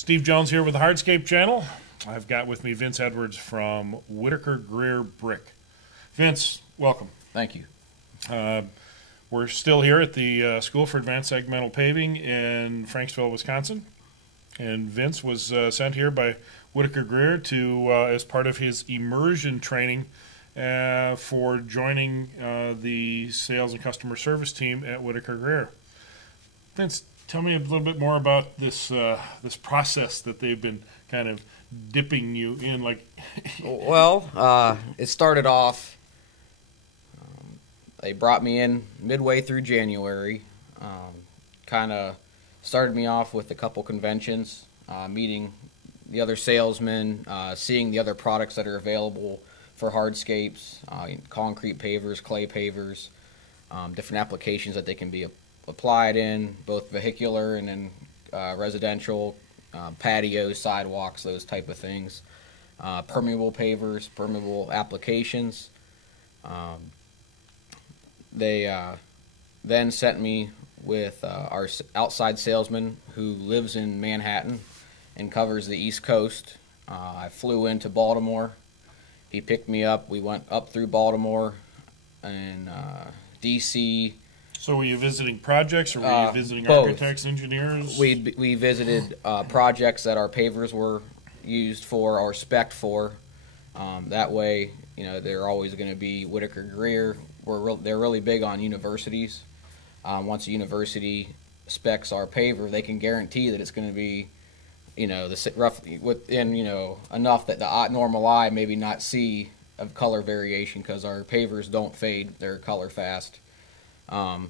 Steve Jones here with the Hardscape channel. I've got with me Vince Edwards from Whitacre Greer Brick. Vince, welcome. Thank you. We're still here at the School for Advanced Segmental Paving in Franksville, Wisconsin. And Vince was sent here by Whitacre Greer to as part of his immersion training for joining the sales and customer service team at Whitacre Greer. Vince, tell me a little bit more about this this process that they've been kind of dipping you in. Well, it started off. They brought me in midway through January. Kind of started me off with a couple conventions, meeting the other salesmen, seeing the other products that are available for hardscapes, concrete pavers, clay pavers, different applications that they can be applied in, both vehicular and then residential, patios, sidewalks, those type of things. Permeable pavers, permeable applications. They then sent me with our outside salesman who lives in Manhattan and covers the East Coast. I flew into Baltimore. He picked me up. We went up through Baltimore and D.C. So were you visiting projects, or were you visiting both. Architects, engineers? We visited projects that our pavers were used for or spec'd for. That way, you know, they're always going to be Whitacre Greer. They're really big on universities. Once a university specs our paver, they can guarantee that it's going to be, you know, roughly within, you know, enough that the normal eye maybe not see a color variation, because our pavers don't fade; they're color fast.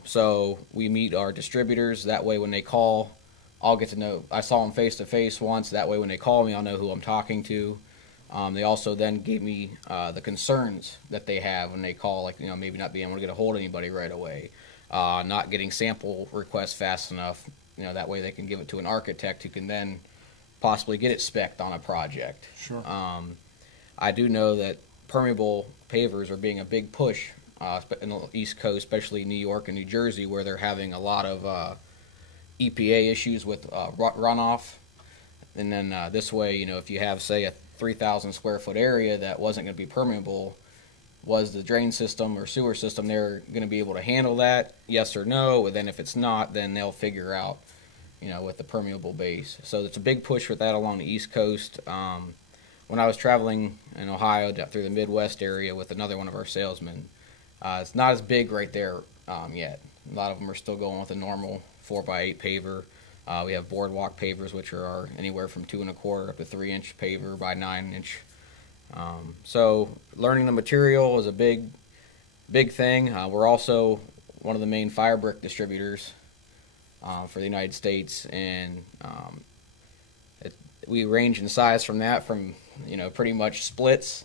So we meet our distributors. That way, when they call, I'll get to know. I saw them face to face once. That way, when they call me, I'll know who I'm talking to. They also then gave me the concerns that they have when they call, like, you know, maybe not being able to get a hold of anybody right away, not getting sample requests fast enough. You know, that way they can give it to an architect who can then possibly get it spec'd on a project. Sure. I do know that permeable pavers are being a big push in the East Coast, especially New York and New Jersey, where they're having a lot of EPA issues with runoff. And then this way, you know, if you have, say, a 3,000 square foot area that wasn't going to be permeable, was the drain system or sewer system they're going to be able to handle that? Yes or no? And then if it's not, then they'll figure out, you know, with the permeable base. So it's a big push with that along the East Coast. When I was traveling in Ohio through the Midwest area with another one of our salesmen, it's not as big right there yet. A lot of them are still going with a normal 4x8 paver. We have boardwalk pavers, which are anywhere from 2 1/4 up to 3-inch paver by 9-inch. So learning the material is a big thing. We're also one of the main fire brick distributors for the United States, and we range in size from you know, pretty much splits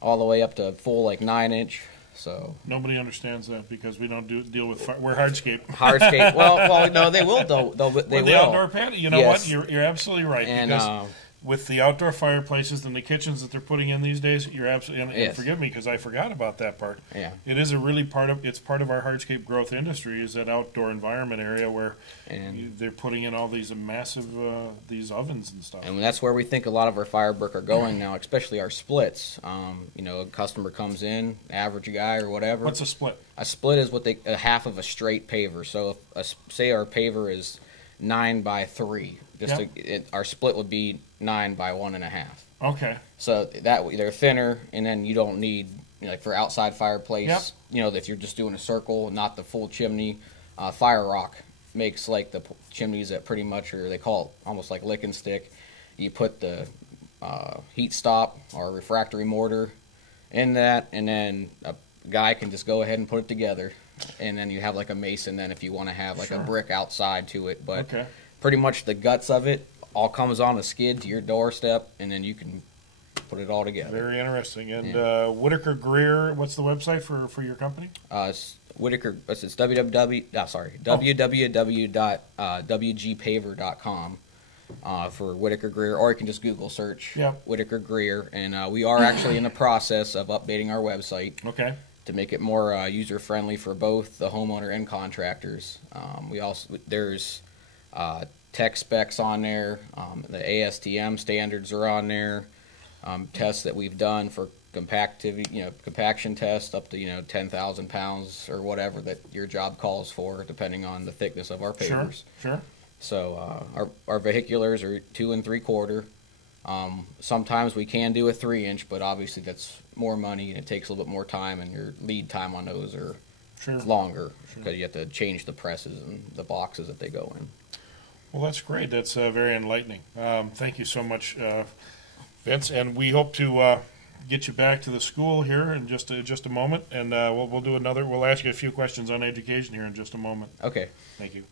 all the way up to full, like, 9-inch. So nobody understands that because we don't deal with we're hardscape. Hardscape. Well, no, they will. They will. The outdoor patio. You know yes. what? You're absolutely right. And, because with the outdoor fireplaces and the kitchens that they're putting in these days, you're absolutely. And yes. forgive me because I forgot about that part. Yeah. It is it's part of our hardscape growth industry, is that outdoor environment area where they're putting in all these massive these ovens and stuff. And that's where we think a lot of our fire brick are going now, especially our splits. You know, a customer comes in, average guy or whatever. What's a split? A split is a half of a straight paver. So if say our paver is 9 by 3, our split would be 9 by 1.5. Okay. So that they're thinner, and then you don't need, you know, like for outside fireplace. Yep. You know, if you're just doing a circle, not the full chimney. Fire rock makes like the chimneys that pretty much they call it almost like lick and stick. You put the heat stop or refractory mortar in that, and then a guy can just go ahead and put it together, and then you have like a mason then if you want to have like a brick outside to it. But pretty much the guts of it all comes on a skid to your doorstep, and then you can put it all together. Very interesting. And Whitacre Greer, what's the website for your company? It's Whitacre. It's www.wgpaver.com for Whitacre Greer, or you can just Google search Whitacre Greer. And we are actually in the process of updating our website. Okay. To make it more user friendly for both the homeowner and contractors. There's tech specs on there. The ASTM standards are on there. Tests that we've done for compaction tests up to 10,000 pounds or whatever that your job calls for, depending on the thickness of our pavers. Sure. So our vehiculars are 2 3/4. Sometimes we can do a 3-inch, but obviously that's more money and it takes a little bit more time, and your lead time on those are longer because you have to change the presses and the boxes that they go in. Well, that's great. That's very enlightening. Thank you so much, Vince, and we hope to get you back to the school here in just a moment, and we'll do another. We'll ask you a few questions on education here in just a moment. Okay. Thank you.